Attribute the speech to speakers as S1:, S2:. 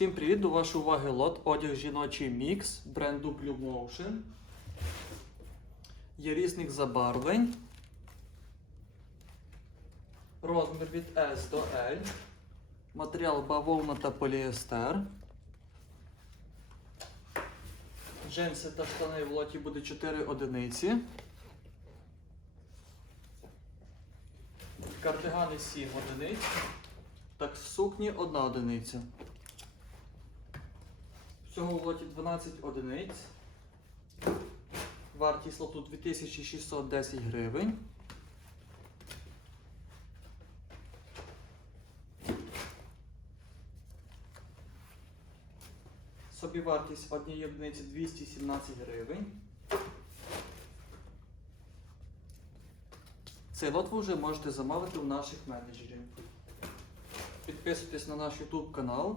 S1: Всім привіт! До вашої уваги лот одяг жіночий мікс бренду Blue Motion. Є різних забарвлень. Розмір від S до L. Матеріал бавовна та поліестер. Джинси та штани в лоті буде 4 одиниці. Кардигани 7 одиниць. Так, сукні 1 одиниця. Всього в лоті 12 одиниць. Вартість лоту 2610 гривень. Собівартість однієї одиниці 217 гривень. Цей лот ви вже можете замовити у наших менеджерів. Підписуйтесь на наш YouTube канал,